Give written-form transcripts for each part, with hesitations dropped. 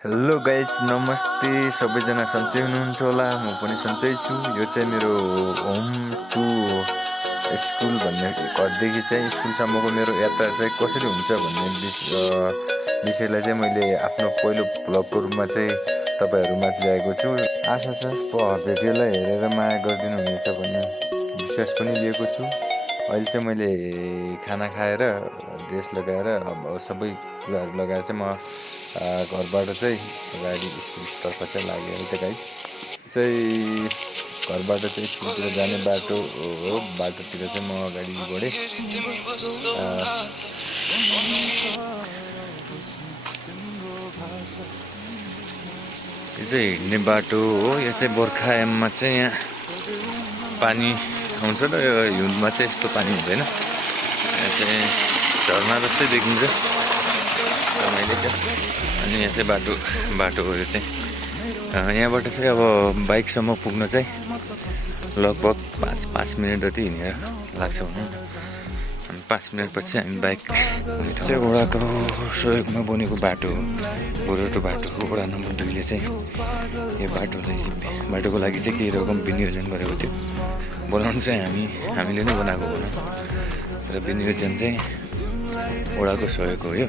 Hello guys, नमस्ते। सबैजना सन्चै हुनुहुन्छ होला, म पनि सन्चै छु। यो चाहिँ मेरो होम टु स्कुल भन्ने घरदेखि चाहिँ स्कुलसम्मको मेरो यात्रा चाहिँ कसरी हुन्छ भन्ने विषयलाई चाहिँ मैले आफ्नो पहिलो भ्लगको रूपमा चाहिँ तपाईँहरूमा ल्याएको छु। आशा छ भिडियोलाई हेरेर माया गरिदिनु हुनेछ भन्ने विश्वास पनि लिएको छु। अहिले चाहिँ मैले खाना खाएर ड्रेस लगाएर सबै कुराहरू लगाएर चाहिँ म घरबाट चाहिँ गाडी स्कुलतर्फ चाहिँ लागेँ है त गाइस। चाहिँ घरबाट चाहिँ स्कुलतिर जाने बाटो हो, बाटोतिर चाहिँ म अगाडि बढेँ। यो चाहिँ हिँड्ने बाटो हो। यो चाहिँ गोर्खायाममा चाहिँ यहाँ पानी आउँछ र यो हिउँदमा चाहिँ यस्तो पानी हुँदैन। यहाँ चाहिँ झर्ना जस्तै देखिन्छ रमाइलो क्या। अनि यहाँ चाहिँ बाटो हो। यो चाहिँ यहाँबाट चाहिँ अब बाइकसम्म पुग्न चाहिँ लगभग 5 मिनट जति हिँडेर लाग्छ भनौँ न। अनि 5 मिनटपछि हामी बाइक चाहिँ वडाको सहयोगमा बनेको बाटो हो, गोरेटो बाटो हो। वडा नम्बर 2ले चाहिँ यो बाटोको लागि चाहिँ केही रकम विनियोजन गरेको थियो। बनाउनु चाहिँ हामीले नै बनाएको भनौँ र विनियोजन चाहिँ वडाको सहयोग हो। यो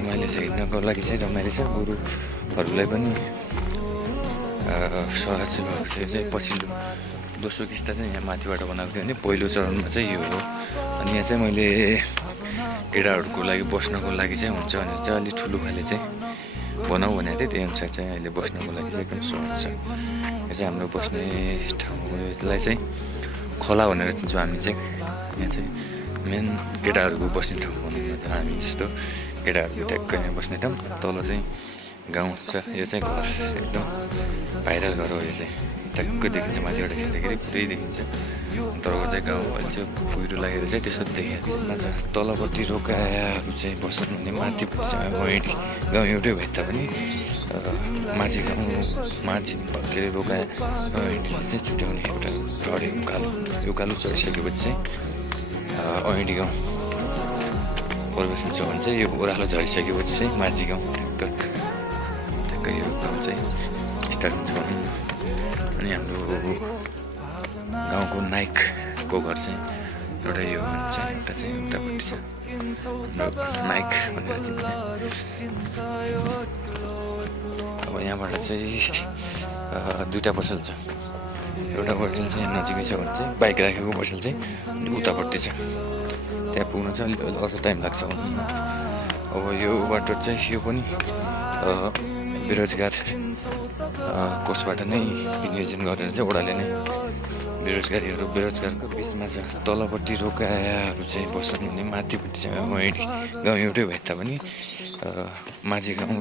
रमाइलो छ, हिँड्नको लागि चाहिँ रमाइलो छ। गुरुहरूलाई पनि सहज भएको छ। यो चाहिँ पछिल्लो दोस्रो किस्ता चाहिँ यहाँ माथिबाट बनाएको थियो भने पहिलो चरणमा चाहिँ यो हो। अनि यहाँ चाहिँ मैले केटाहरूको लागि बस्नको लागि चाहिँ हुन्छ भनेर चाहिँ अलिक ठुलो खाले चाहिँ बनाऊ भनेको थिएँ। त्यही अनुसार चाहिँ अहिले बस्नको लागि चाहिँ एकदम सहज छ। यो चाहिँ हाम्रो बस्ने ठाउँ हो। यसलाई चाहिँ खोला भनेर चिन्छौँ हामी चाहिँ। यहाँ चाहिँ मेन केटाहरूको बस्ने ठाउँ भनौँ न, हामी जस्तो केटाहरूको ट्याक्कै यहाँ बस्ने ठाउँ। तल चाहिँ गाउँ छ। यो चाहिँ घर एकदम भाइरल घर हो। यो चाहिँ ट्याक्कै देखिन्छ, माथिबाट खिच्दाखेरि पुरै देखिन्छ। तलको चाहिँ गाउँ चाहिँ कुहिरो लागेर चाहिँ त्यसो देखियो। त्यसमा चाहिँ तलपट्टि रोकायाहरू चाहिँ बस्छन् भने माथिपट्टि चाहिँ गाउँ एउटै भए तापनि माझी गाउँ के अरे रोकाया ऐँडीले चाहिँ छुट्याउने एउटा डढे उकालो चढिसकेपछि चाहिँ ऐँडी गाउँ प्रवेश हुन्छ भने चाहिँ यो ओह्रालो झरिसकेपछि चाहिँ माझी गाउँ ठ्याक्कै यो गाउँ चाहिँ स्टार्ट हुन्छ भनौँ न। अनि हाम्रो गाउँको नाइकको घर चाहिँ एउटा यो हुन्छ, एउटा चाहिँ उतापट्टि छ हाम्रो नाइक भनेर चिन्ने। अब यहाँबाट चाहिँ दुईवटा पसल छ। एउटा पसल चाहिँ नजिकै छ भने चाहिँ बाइक राखेको पसल चाहिँ उतापट्टि छ। त्यहाँ पुग्न चाहिँ अझ टाइम लाग्छ भनौँ न। अब यो बाटो चाहिँ यो पनि बेरोजगार कोषबाट नै विनियोजन गरेर चाहिँ वडाले नै बेरोजगारको बिचमा छ। तलपट्टि रोकायाहरू चाहिँ बस्छन् भने माथिपट्टि चाहिँ ऐँडी गाउँ एउटै भए तापनि माझी गाउँ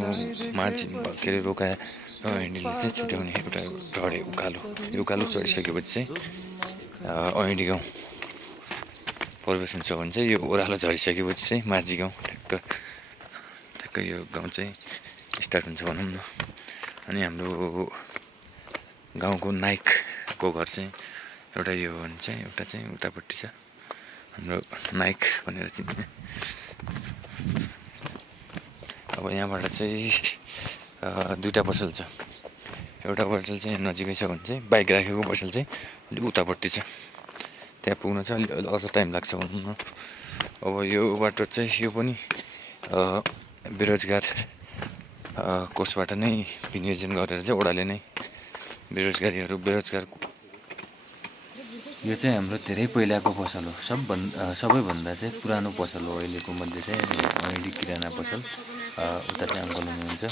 के अरे रोकाया ऐँडीले चाहिँ छुट्याउने एउटा डढे उकालो चढिसकेपछि चाहिँ ऐँडी गाउँ प्रवेश हुन्छ भने चाहिँ यो ओह्रालो झरिसकेपछि चाहिँ माझी गाउँ ठ्याक्कै यो गाउँ चाहिँ स्टार्ट हुन्छ भनौँ न। अनि हाम्रो गाउँको नाइकको घर चाहिँ एउटा यो हुन्छ, एउटा चाहिँ उतापट्टि छ हाम्रो नाइक भनेर चिन्ने। अब यहाँबाट चाहिँ दुईवटा पसल छ। एउटा पसल चाहिँ नजिकै छ भने चाहिँ बाइक राखेको पसल चाहिँ अलिक उतापट्टि छ। त्यहाँ पुग्न चाहिँ अझ टाइम लाग्छ भनौँ न। अब यो बाटो चाहिँ यो पनि बेरोजगार कोषबाट नै विनियोजन गरेर चाहिँ वडाले नै बेरोजगारको यो चाहिँ हाम्रो धेरै पहिलाको पसल हो। सबैभन्दा चाहिँ पुरानो पसल हो। अहिलेको मध्ये चाहिँ ऐँडी किराना पसल। उता चाहिँ अङ्कल हुनुहुन्छ।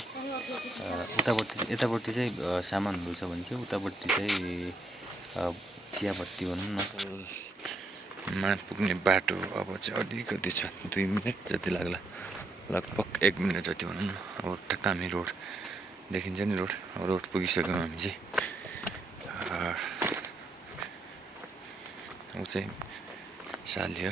यतापट्टि चाहिँ सामानहरू छ भने चाहिँ उतापट्टि चाहिँ चियापत्ती भनौँ न। मा पुग्ने बाटो अब चाहिँ अलिकति छ, 2 मिनट जति लाग्ला, लगभग 1 मिनट जति भनौँ न। अब ठ्याक्क हामी रोड देखिन्छ नि, रोड पुगिसक्यौँ हामी चाहिँ। ऊ चाहिँ साली हो।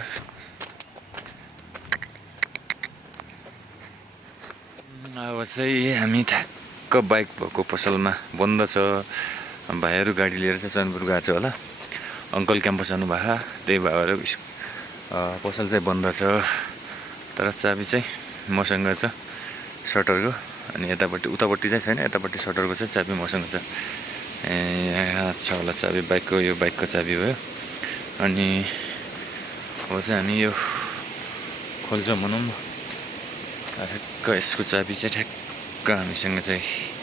अब चाहिँ हामी ठ्याक्क बाइक भएको पसलमा बन्द छ। भाइहरू गाडी लिएर चाहिँ चनपुर गएको छ होला। अङ्कल क्याम्पस जानुभएको, त्यही भएर पसल चाहिँ बन्द छ। तर चाबी चाहिँ मसँग छ सटरको, अनि यतापट्टि उतापट्टि चाहिँ छैन, यतापट्टि सटरको चाहिँ चाबी मसँग छ। यहाँ छ होला चाबी बाइकको, यो बाइकको चाबी भयो। अनि अब चाहिँ हामी यो खोल्छौँ भनौँ न, ठ्याक्क यसको चाबी चाहिँ ठ्याक्क हामीसँग चाहिँ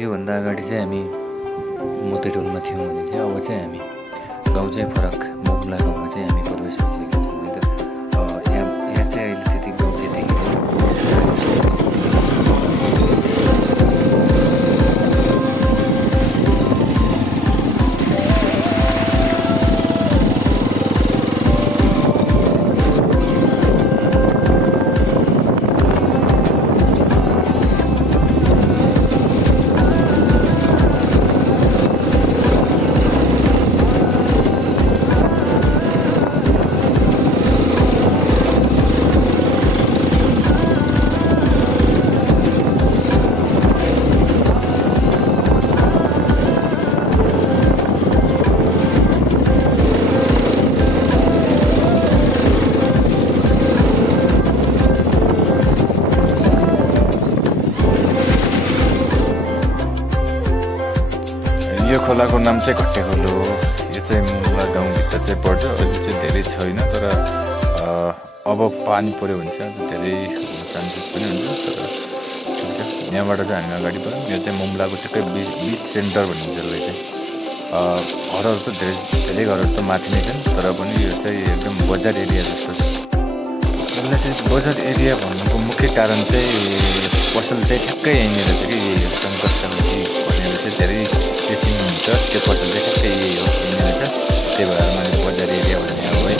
योभन्दा अगाडि चाहिँ हामी मोतेटोलमा थियौँ भने चाहिँ अब चाहिँ हामी गाउँ चाहिँ फरक मुम्ला गाउँमा चाहिँ हामी प्रवेश भइसकेका छौँ है त। यहाँ चाहिँ अहिले त्यति गाउँ चाहिँ यो खोलाको नाम चाहिँ घट्टे खोलो हो। यो चाहिँ मुम्ला गाउँभित्र चाहिँ पर्छ। अहिले चाहिँ धेरै छैन, तर अब पानी पऱ्यो भने चाहिँ धेरै चान्सेस पनि हुन्छ। तर ठिक छ, यहाँबाट चाहिँ हामी अगाडि बढ्यौँ। यो चाहिँ मुम्लाको ठिकै बिच सेन्टर भनिन्छ यसलाई चाहिँ। घरहरू त धेरै घरहरू त माथि नै छन्, तर पनि यो चाहिँ एकदम बजार एरिया जस्तो छ। यसलाई चाहिँ बजार एरिया भन्नुको मुख्य कारण चाहिँ पसल चाहिँ ठ्याक्कै यहीँनिर छ कि शङ्कर सब्जी भनेर चाहिँ धेरै बेचिङ हुन्छ। त्यो पसल चाहिँ ठ्याक्कै यही हो, यहीँनिर छ। त्यही भएर मैले बजार एरिया भने अब है।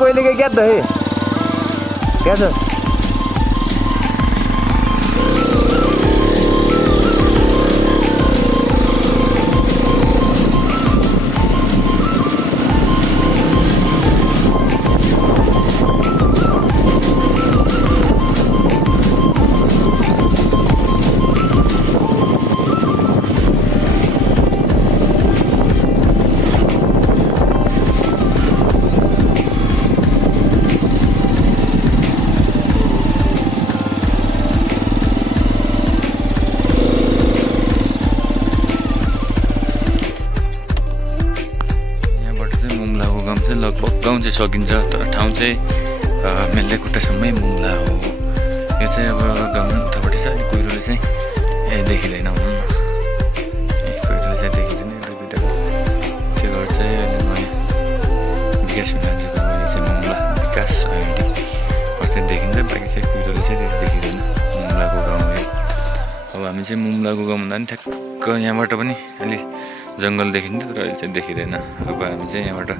कोई क्या है क्या सर चाहिँ सकिन्छ, तर ठाउँ चाहिँ मेल्ले खुट्टासम्मै मुम्ला हो। यो चाहिँ अब गाउँ उतापट्टि छ, अनि कुहिरोले चाहिँ देखिँदैन हुनु न, कुहिरोले चाहिँ देखिँदैन। एउटा त्यो घर चाहिँ अहिले नयाँ विकास हुन लागेको हो। यो चाहिँ मुम्ला विकास आइडी घर चाहिँ देखिन्छ, बाँकी चाहिँ कुहिरोले चाहिँ देखिँदैन। मुम्लाको गाउँ हो। अब हामी चाहिँ मुम्लाको गाउँ भन्दा पनि ठ्याक्क यहाँबाट पनि अलि जङ्गल देखिन्थ्यो, तर अहिले चाहिँ देखिँदैन। अब हामी चाहिँ यहाँबाट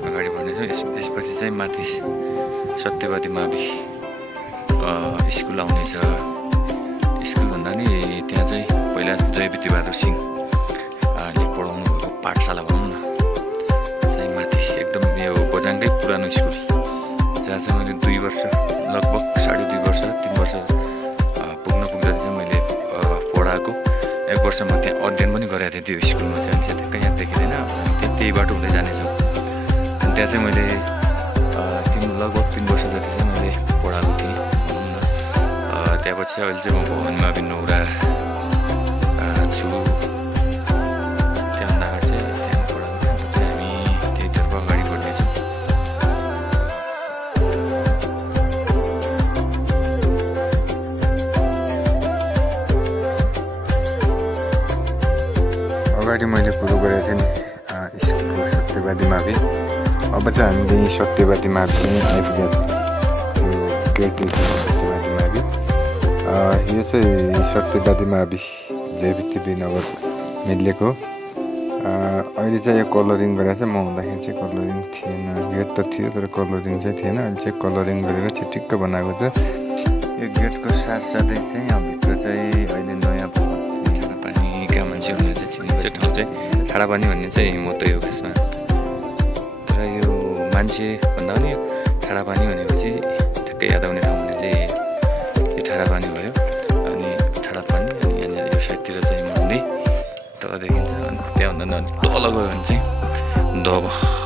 अगाडि बढ्नेछौँ। यसपछि चाहिँ माथि सत्यवादी मावि स्कुल आउनेछ। स्कुल भन्दा नि त्यहाँ चाहिँ पहिला जयविती बहादुर सिंहले पढाउनु भएको पाठशाला भनौँ न, चाहिँ माथि एकदम यो बजाङकै पुरानो स्कुल, जहाँ चाहिँ मैले 2 वर्ष लगभग 2.5 वर्ष 3 वर्ष पुग्न पुग्दा चाहिँ मैले पढाएको। 1 वर्ष म त्यहाँ अध्ययन पनि गरेको थिएँ त्यो स्कुलमा चाहिँ। अनि ठ्याक्कै यहाँ देखिँदैन, त्यही बाटो हुँदै जानेछौँ। अनि त्यहाँ चाहिँ मैले लगभग 3 वर्ष जति चाहिँ मैले पढाएको थिएँ भनौँ न। त्यहाँपछि अहिले चाहिँ म भवानी मावि नौरा छु। त्यहाँभन्दा अगाडि चाहिँ त्यहाँ पढाएको थिएँ। अब चाहिँ हामी त्यहीतर्फ अगाडि बढ्दैछौँ। अगाडि मैले कुरो गरेको थिएँ नि स्कुलको सत्यवादी मावि। अब चाहिँ हामीले यहीँ सत्यवादी माविसँग आइपुगेको छौँ। त्यो गेट सत्यवादी मावि। यो चाहिँ सत्यवादी मावि जयविती नगर मिलेको। अहिले चाहिँ यो कलरिङ गरेर चाहिँ म हुँदाखेरि चाहिँ कलरिङ थिएन, गेट त थियो तर कलरिङ चाहिँ थिएन। अहिले चाहिँ कलरिङ गरेर चिटिक्क बनाएको छ। यो गेटको साथसाथै चाहिँ भित्र चाहिँ अहिले नयाँ पानीका मान्छे हुने चाहिँ चिनिन्छ ठाउँ चाहिँ ठाडापानी भन्ने चाहिँ म त हो खासमा। तर यो मान्छे भन्दा पनि ठाडापानी भनेपछि ठ्याक्कै याद आउने ठाउँ भने चाहिँ यो ठाडापानी भयो। अनि ठाडापानी अनि यहाँनिर यो साइडतिर चाहिँ मुन्ने तल देखिन्छ। अनि त्यहाँभन्दा अनि तल गयो भने चाहिँ दब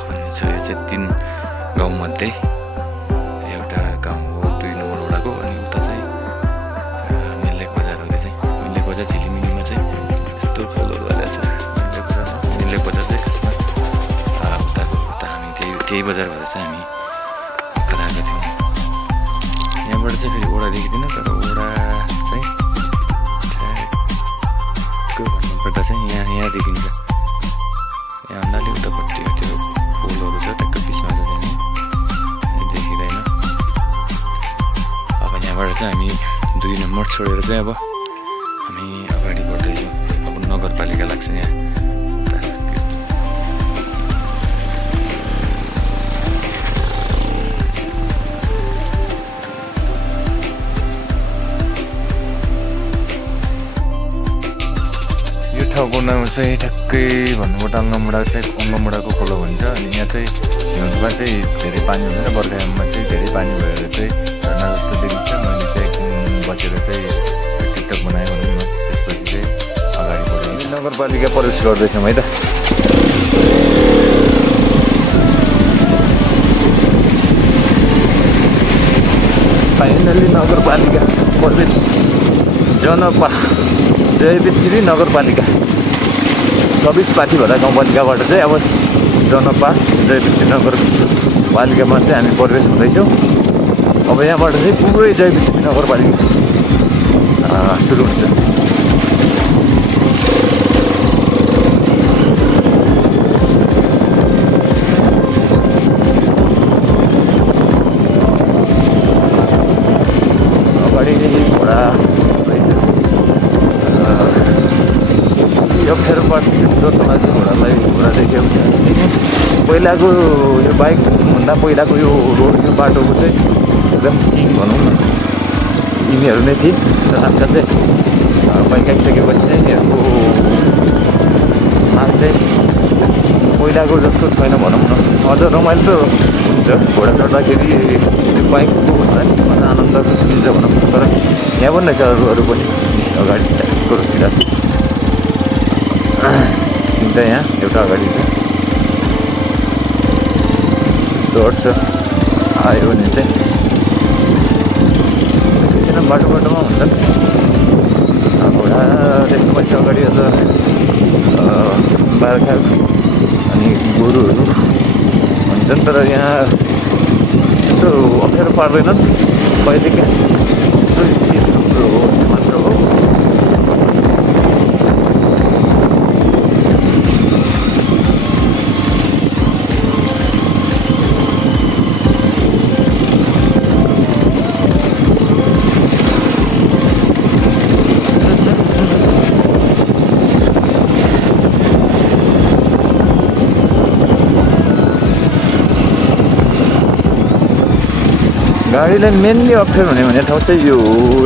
भन्ने छ। यो चाहिँ 3 गाउँमध्ये एउटा गाउँ हो, 2 नम्बर वडाको। अनि उता चाहिँ मिल्लेक बजार हुँदै चाहिँ मिल्लेक बजार झिलिमिलीमा चाहिँ यस्तो फुलहरू हालेको छ। मिल्लेक बजार चाहिँ खासमा उता हामी त्यही बजार भएर चाहिँ हामी गएको थियौँ। यहाँबाट चाहिँ फेरि ओडा देखिँदैन, तर ओडा चाहिँ ठ्याक्क भन्नुपर्दा चाहिँ यहाँ देखिन्छ। यहाँभन्दा अलिक उतापट्टि त्यो फुलहरू छ, ट्याक्क बिचमा जाँदैन देखिँदैन। अब यहाँबाट चाहिँ हामी 2 नम्बर छोडेर चाहिँ अब हामी अगाडि बढ्दैछौँ। अब नगरपालिका लाग्छ यहाँ। यो ठाउँको नाम चाहिँ ठ्याक्कै भन्नुपर्दा अङ्गमुडाको खोलो भन्छ। अनि यहाँ चाहिँ हिउँदमा चाहिँ धेरै पानी हुँदैन, बर्खामा चाहिँ धेरै पानी भएर चाहिँ झर्ना जस्तो देखिन्छ। मैले चाहिँ एकछिन बसेर चाहिँ टिकटक बनाएँ भनौँ न। त्यसपछि चाहिँ अगाडि बढेँ। नगरपालिका प्रवेश गर्दैछौँ है त। फाइनली नगरपालिका प्रवेश। जनपा जयविती नगरपालिका 26 पाठीभरा गाउँपालिकाबाट चाहिँ अब जनपा जयविती नगरपालिकामा चाहिँ हामी प्रवेश हुँदैछौँ। अब यहाँबाट चाहिँ पुरै जयविती नगरपालिका सुरु हुन्छ। अगाडि घोडा अप्ठ्यारो पर्छ तँलाई चाहिँ घोडा देख्यो भने पहिलाको यो बाइकभन्दा पहिलाको यो रोड यो बाटोको चाहिँ एकदम किङ भनौँ न, किङहरू नै थिए। तर आजकल चाहिँ बाइक आइसकेपछि चाहिँ यिनीहरूको नाम चाहिँ पहिलाको जस्तो छैन भनौँ न। अझ रमाइलो त हुन्छ घोडा चढ्दाखेरि, त्यो बाइकको भन्दा नि अझ आनन्द मिल्छ भनौँ न। तर यहाँ पनि रहेछ अरू पनि अगाडि रोडतिर तिनवटा, यहाँ एउटा अगाडि छ डट छ। आयो भने चाहिँ बाटोमा हुन्छ नि घोडा देख्नुपर्छ अगाडि। अझ बाख्रा अनि गोरुहरू अनि हुन्छन्, तर यहाँ यस्तो अप्ठ्यारो पार्दैनन् कहिलेकाहीँ। हो मात्र हो। गाडीलाई मेनली अप्ठ्यारो हुने भन्ने ठाउँ चाहिँ यो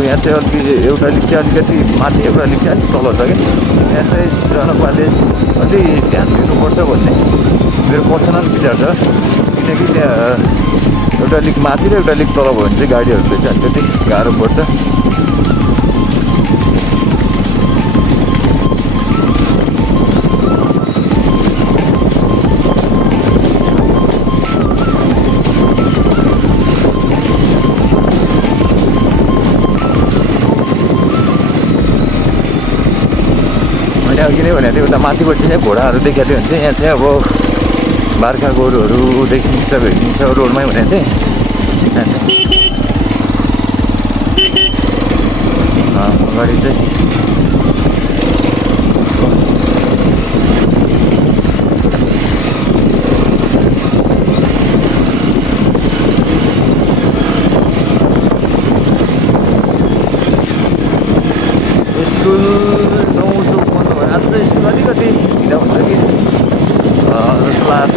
यहाँ चाहिँ एउटा लिक चाहिँ अलिकति माथि, एउटा लिक चाहिँ अलिक तल छ कि। यहाँ चाहिँ जनपाले अलि ध्यान दिनुपर्छ भन्ने मेरो पर्सनल विचार छ, किनकि त्यहाँ एउटा लिक माथि र एउटा लिक तल भयो भने चाहिँ गाडीहरूले चाहिँ अलिकति गाह्रो पर्छ। अघि नै भनेको थियो उता माथिपट्टि चाहिँ घोडाहरू देखाएको थियो भने चाहिँ यहाँ चाहिँ अब बार्खा गोरुहरू देखिन्छ भेटिन्छ रोडमै भनेको थिएँ। अगाडि चाहिँ स्कुल अलिकति ढिलो हुन्छ कि जस्तो लाग्छ,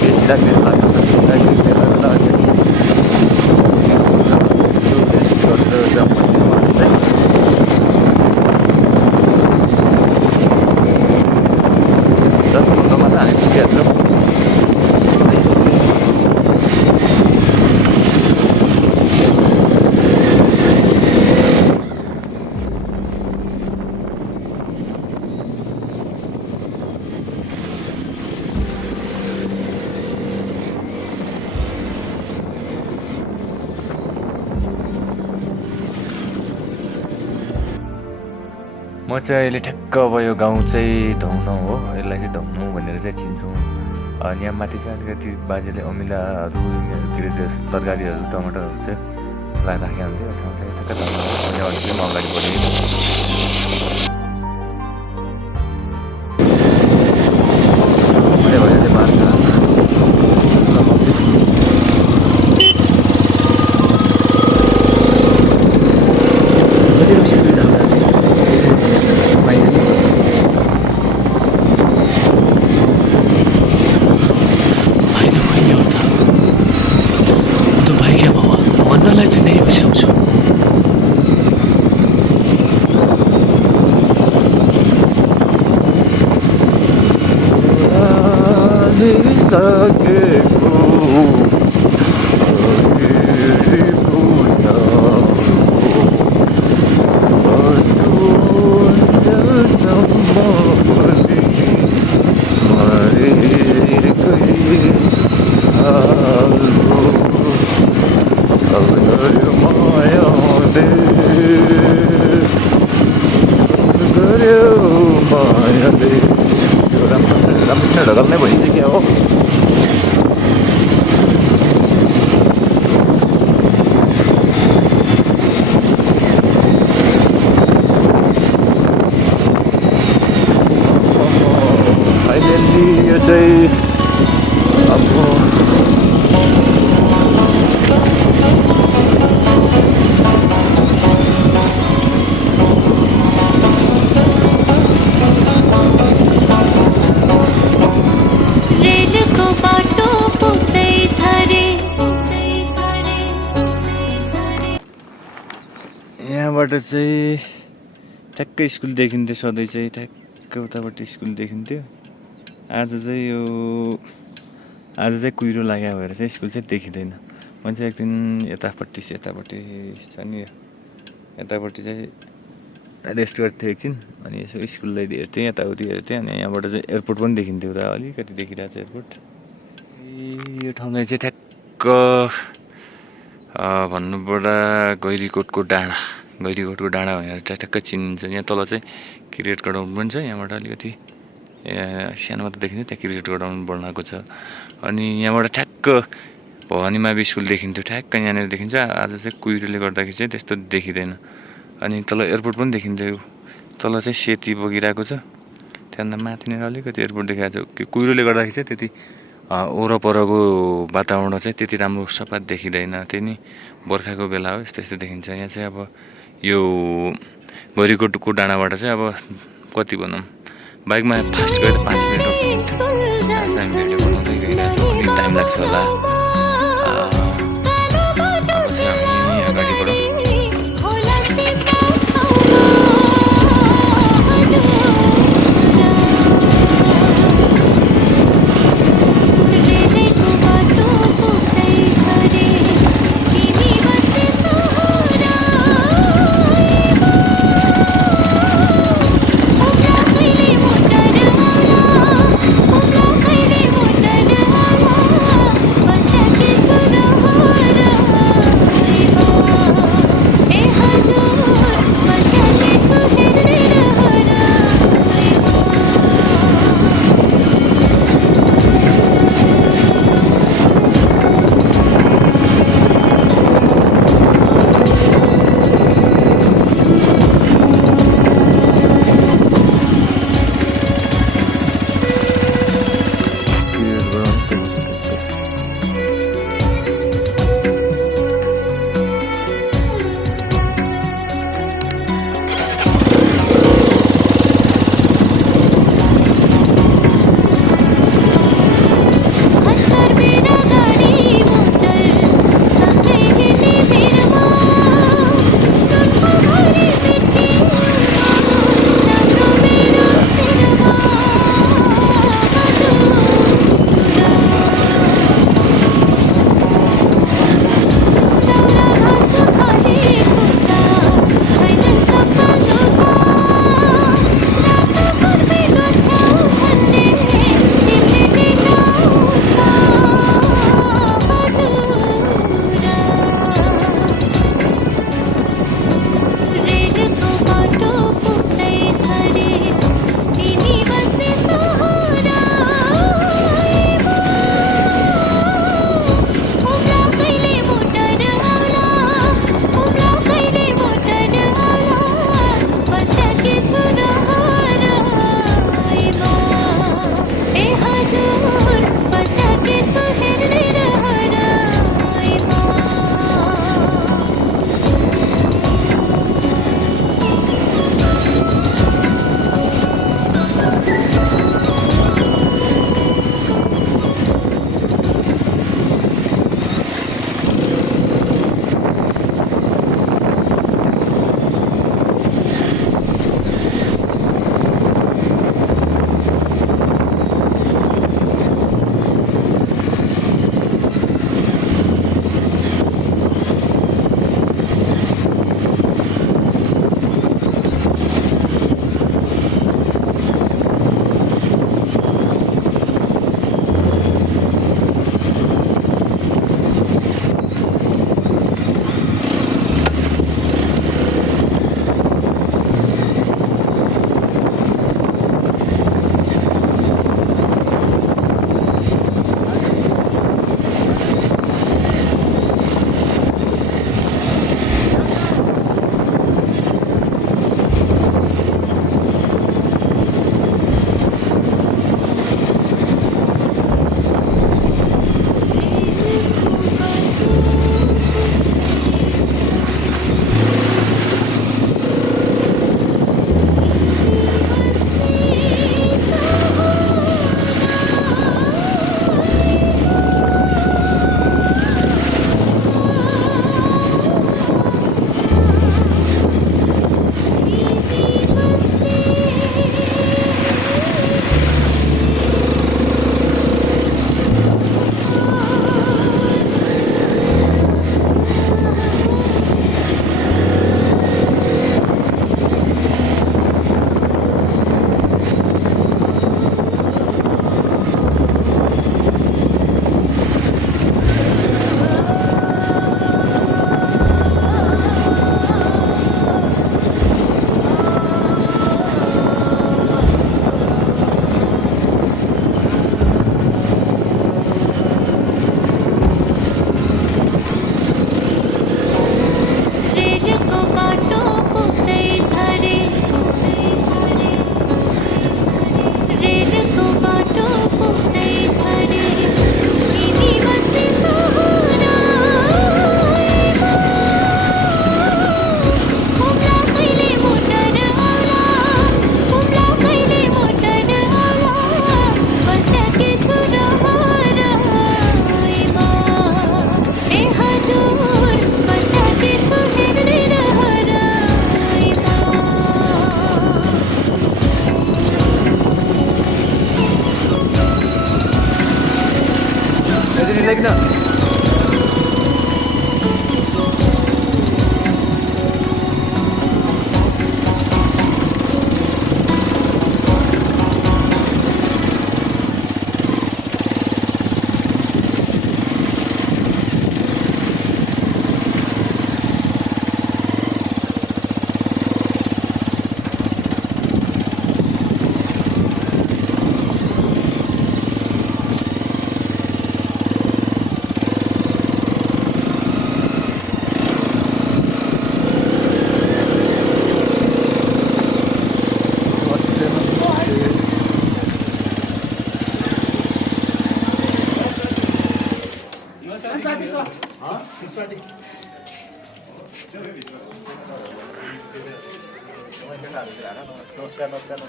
बेसी लाग्ने लाग्छ। म चाहिँ अहिले ठ्याक्क अब यो गाउँ चाहिँ ढौनो हो, यसलाई चाहिँ ढौनो भनेर चाहिँ चिन्छौँ। अनि यहाँ माथि चाहिँ अलिकति बाजेले अमिलाहरू के अरे त्यो तरकारीहरू टमाटरहरू चाहिँ राखेको हुन्थ्यो। ठाउँ चाहिँ ठ्याक्क ढौनो हो, चाहिँ म अगाडि बढेँ। ढकल नै भइन्छ क्या हो। फाइनली यो चाहिँ अब यहाँबाट चाहिँ ठ्याक्कै स्कुल देखिन्थ्यो, सधैँ चाहिँ ठ्याक्क उतापट्टि स्कुल देखिन्थ्यो। आज चाहिँ कुहिरो लाग्यो भएर चाहिँ स्कुल चाहिँ देखिँदैन। म चाहिँ एकदिन यतापट्टि छ नि, यतापट्टि चाहिँ रेस्ट गर्थेँ एकछिन, अनि यसो स्कुललाई हेर्थेँ, यताउति हेर्थेँ। अनि यहाँबाट चाहिँ एयरपोर्ट पनि देखिन्थ्यो, उता अलिकति देखिरहेको छ एयरपोर्ट। यो ठाउँलाई चाहिँ ठ्याक्क भन्नुपर्दा गैरीकोटको डाँडा भनेर ठ्याक्क चिनिन्छ। यहाँ तल चाहिँ क्रिकेट ग्राउन्ड पनि छ, यहाँबाट अलिकति सानोमा त देखिन्थ्यो त्यहाँ क्रिकेट ग्राउन्ड बनाएको छ। अनि यहाँबाट ठ्याक्क भवानी मावि स्कुल देखिन्थ्यो, ठ्याक्क यहाँनिर देखिन्छ। आज चाहिँ कुहिरोले गर्दाखेरि चाहिँ त्यस्तो देखिँदैन। अनि तल एयरपोर्ट पनि देखिन्थ्यो, तल चाहिँ सेती बगिरहेको छ, त्यहाँदेखि माथिनिर अलिकति एयरपोर्ट देखाएको छ। कुहिरोले गर्दाखेरि चाहिँ त्यति वरपरको वातावरण चाहिँ त्यति राम्रो सफा देखिँदैन, त्यही नि बर्खाको बेला हो यस्तो यस्तो देखिन्छ। यहाँ चाहिँ अब यो गैरीकोटको डाँडाबाट चाहिँ अब कति भनौँ बाइकमा फास्ट गएर 5 मिनट हामी भिडियो बनाउँदै गइरहेको छौँ, अलिक टाइम लाग्छ होला। अब चाहिँ हामी अगाडि बढौँ। Thank you.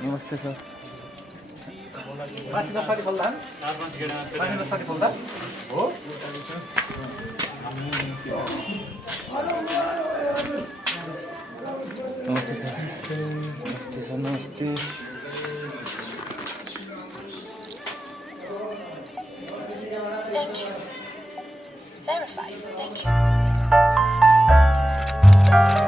नमस्ते सर नमस्ते सर नमस्ते Thank you. Verified. Thank you.